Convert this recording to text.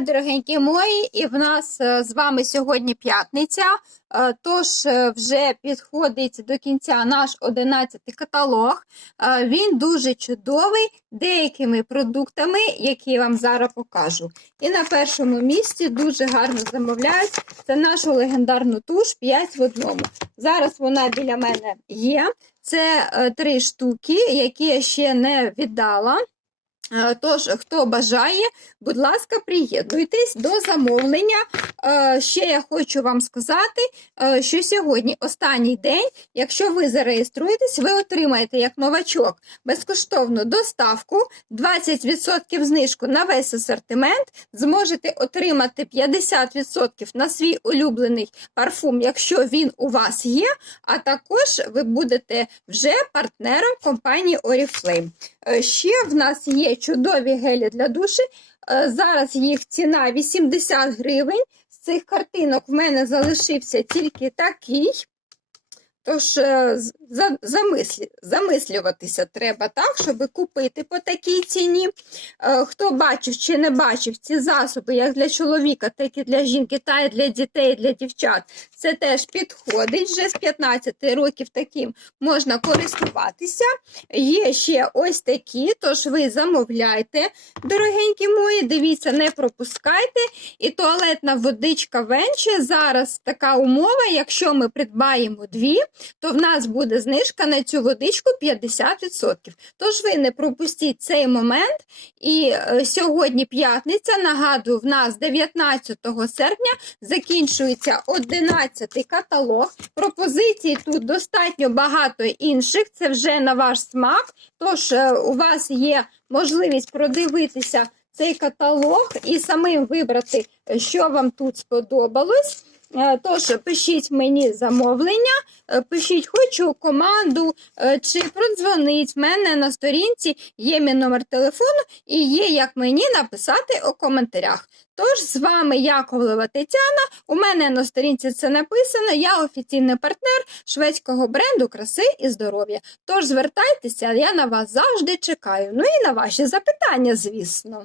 Дорогенькі мої, і в нас е, з вами сьогодні п'ятниця, е, тож е, вже підходить до кінця наш 11 каталог. Він дуже чудовий деякими продуктами, які я вам зараз покажу. І на першому місці дуже гарно замовляють. Це нашу легендарну туш 5 в одному. Зараз вона біля мене є. Це три штуки, які я ще не віддала. Е, Тож, хто бажає, будь ласка, приєднуйтесь до замовлення. Е, Ще я хочу вам сказати, е, що сьогодні останній день. Якщо ви зареєструєтесь, ви отримаєте як новачок безкоштовну доставку, 20% знижку на весь асортимент. Зможете отримати 50% на свій улюблений парфум, якщо він у вас є. А також ви будете вже партнером компанії Oriflame. Е, Ще в нас є чудові гелі для душі. Е, Зараз їх ціна 80 гривень. З цих картинок в мене залишився тільки такий. Тож е, замислі, замислюватися треба так, щоб купити по такій ціні. Е, Хто бачив чи не бачив ці засоби, як для чоловіка, так і для жінки, та й для дітей, для дівчат, це теж підходить. Вже з 15 років таким можна користуватися. Є ще ось такі, тож ви замовляйте, дорогенькі мої, дивіться, не пропускайте. І туалетна водичка Венче. Зараз така умова, якщо ми придбаємо дві, то в нас буде знижка на цю водичку 50%. Тож ви не пропустіть цей момент. І е, сьогодні п'ятниця, нагадую, в нас 19 серпня закінчується 11 каталог. Пропозицій тут достатньо багато інших, це вже на ваш смак. Тож е, у вас є можливість продивитися цей каталог і самим вибрати, е, що вам тут сподобалось. Е, Тож пишіть мені замовлення, е, пишіть хочу команду е, чи продзвонить. В мене на сторінці є мій номер телефону і є як мені написати у коментарях. Тож з вами Яковлева Тетяна. У мене на сторінці це написано. Я офіційний партнер шведського бренду краси і здоров'я. Тож звертайтеся, я на вас завжди чекаю. Ну і на ваші запитання, звісно.